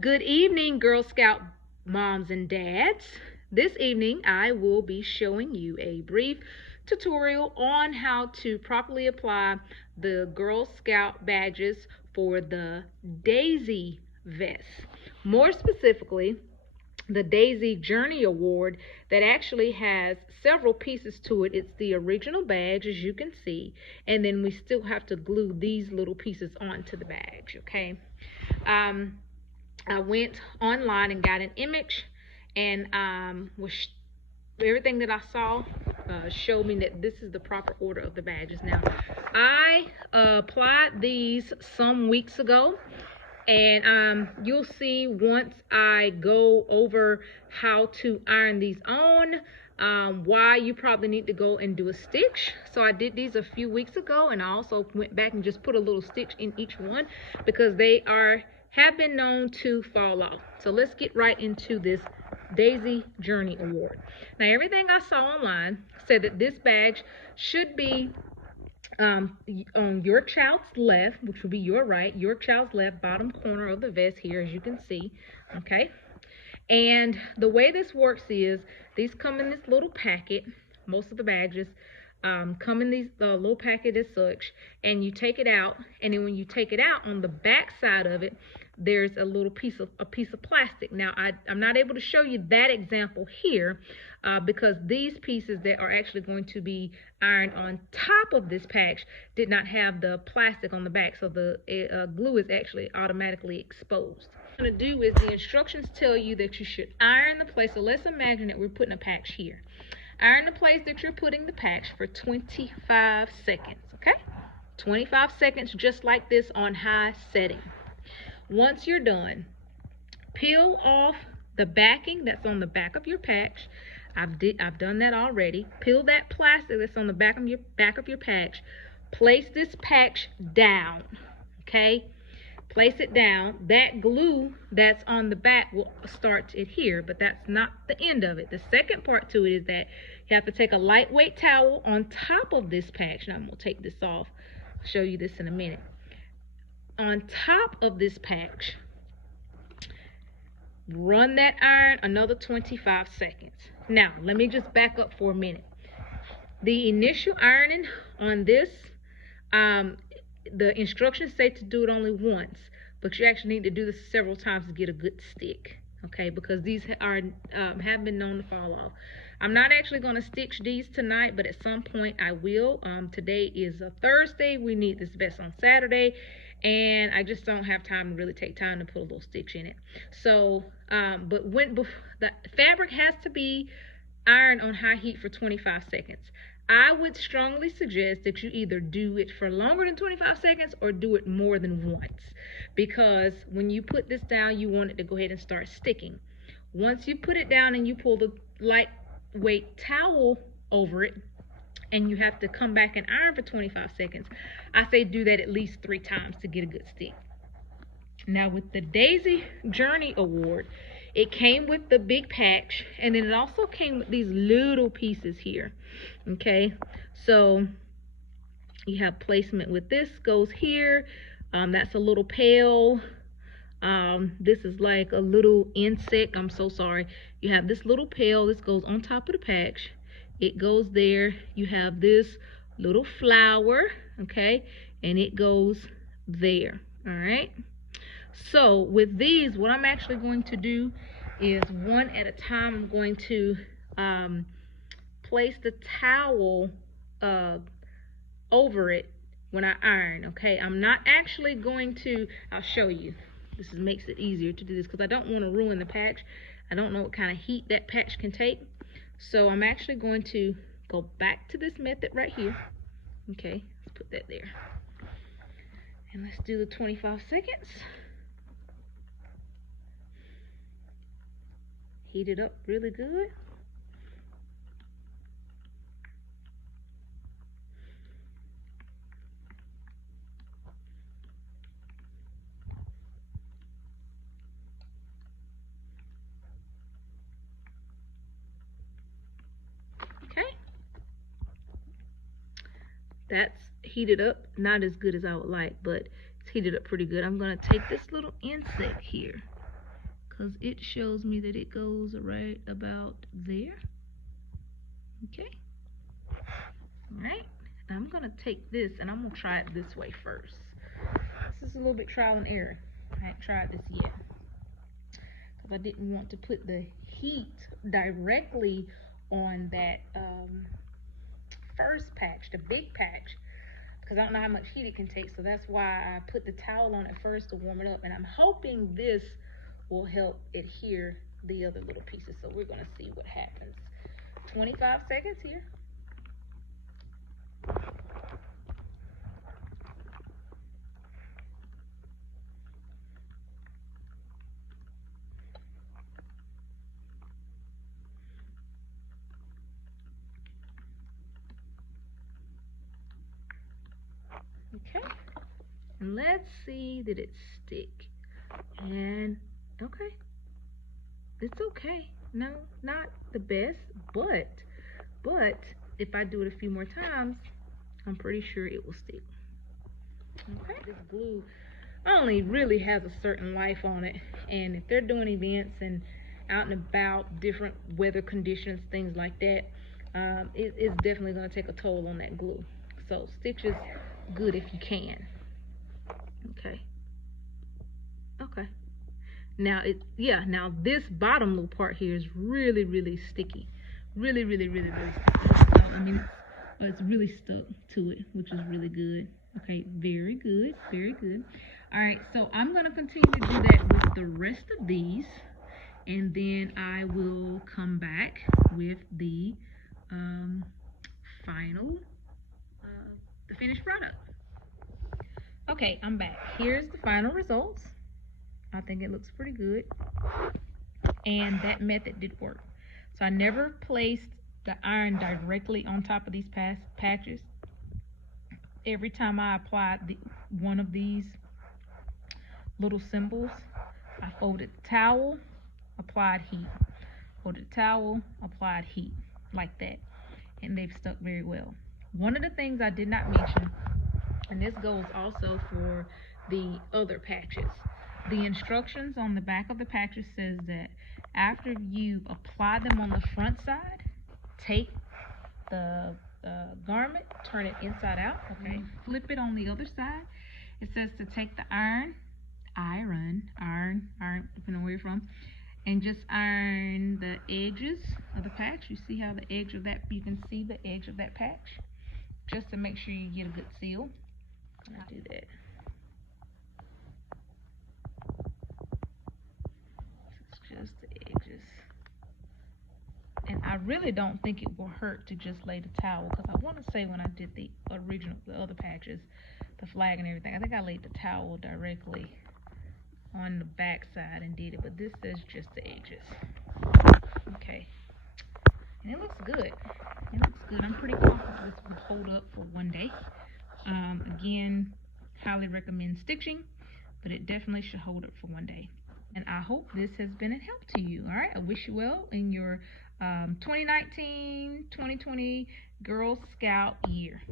Good evening, Girl Scout moms and dads. This evening, I will be showing you a brief tutorial on how to properly apply the Girl Scout badges for the Daisy vest. More specifically, the Daisy Journey Award that actually has several pieces to it. It's the original badge, as you can see, and then we still have to glue these little pieces onto the badge, okay? I went online and got an image, and everything that I saw showed me that this is the proper order of the badges. Now, I applied these some weeks ago, and you'll see once I go over how to iron these on, why you probably need to go and do a stitch. So I did these a few weeks ago, and I also went back and just put a little stitch in each one because they have been known to fall off. So let's get right into this Daisy Journey Award. Now, everything I saw online said that this badge should be on your child's left, which would be your right, your child's left bottom corner of the vest here, as you can see, okay? And the way this works is these come in this little packet. Most of the badges come in these little packet as such, and you take it out, and then when you take it out, on the back side of it, there's a little piece of plastic. Now, I'm not able to show you that example here because these pieces that are actually going to be ironed on top of this patch did not have the plastic on the back, so the glue is actually automatically exposed. What I'm going to do is the instructions tell you that you should iron the place. So let's imagine that we're putting a patch here. Iron the place that you're putting the patch for 25 seconds, okay? 25 seconds, just like this, on high setting. Once you're done, peel off the backing that's on the back of your patch. I've done that already. Peel that plastic that's on the back of your patch. Place this patch down, okay? Place it down. That glue that's on the back will start to adhere, but that's not the end of it. The second part to it is that you have to take a lightweight towel on top of this patch. Now I'm going to take this off. I'll show you this in a minute. On top of this patch, run that iron another 25 seconds. Now, let me just back up for a minute. The initial ironing on this, the instructions say to do it only once, but you actually need to do this several times to get a good stick, okay? Because these have been known to fall off. I'm not actually going to stitch these tonight, but at some point I will. Today is a Thursday. We need this vest on Saturday, and I just don't have time to really take time to put a little stitch in it. So, but the fabric has to be ironed on high heat for 25 seconds. I would strongly suggest that you either do it for longer than 25 seconds or do it more than once, because when you put this down, you want it to go ahead and start sticking. Once you put it down and you pull the lightweight towel over it, and you have to come back and iron for 25 seconds, I say do that at least 3 times to get a good stick. Now, with the Daisy Journey Award, it came with the big patch, and then it also came with these little pieces here, okay? So you have placement with this goes here. That's a little pail. This is like a little insect. I'm so sorry. You have this little pail. This goes on top of the patch. It goes there. You have this little flower, okay? And it goes there, all right? So with these, what I'm actually going to do is one at a time. I'm going to place the towel over it when I iron, okay? I'm not actually going to, I'll show you. This makes it easier to do this because I don't want to ruin the patch. I don't know what kind of heat that patch can take. So I'm actually going to go back to this method right here. Okay, let's put that there. And let's do the 25 seconds. Heat it up really good. Okay. That's heated up, not as good as I would like, but it's heated up pretty good. I'm going to take this little insect here, because it shows me that it goes right about there. Okay. Alright, I'm going to take this and I'm going to try it this way first. This is a little bit trial and error. I haven't tried this yet because I didn't want to put the heat directly on that first patch, the big patch, because I don't know how much heat it can take. So that's why I put the towel on it first to warm it up, and I'm hoping this will help adhere the other little pieces. So we're going to see what happens. 25 seconds here. Okay, and let's see that it stick. And okay, it's okay. No, not the best, but if I do it a few more times, I'm pretty sure it will stick. Okay, this glue only really has a certain life on it, and if they're doing events and out and about, different weather conditions, things like that, it's definitely going to take a toll on that glue. So stitch is good if you can. Okay. Okay. Now now this bottom little part here is really sticky. Really sticky. So, I mean, it's really stuck to it, which is really good. Okay, very good. Alright, so I'm going to continue to do that with the rest of these, and then I will come back with the the finished product. Okay, I'm back. Here's the final results. I think it looks pretty good, and that method did work. So I never placed the iron directly on top of these patches. Every time I applied one of these little symbols, I folded the towel, applied heat, folded the towel, applied heat, like that, and they've stuck very well. One of the things I did not mention, and this goes also for the other patches, the instructions on the back of the patches says that after you apply them on the front side, take the garment, turn it inside out, okay, flip it on the other side. It says to take the iron, depending on where you're from, and just iron the edges of the patch. You see how the edge of that, you can see the edge of that patch, just to make sure you get a good seal. I'll do that. It's just the edges. And I really don't think it will hurt to just lay the towel, because I want to say when I did the other patches, the flag and everything, I think I laid the towel directly on the back side and did it, but this is just the edges. Okay, and it looks good. I'm pretty confident this will hold up for one day. Again, highly recommend stitching, but it definitely should hold up for one day. And I hope this has been a help to you. All right, I wish you well in your 2019-2020 Girl Scout year.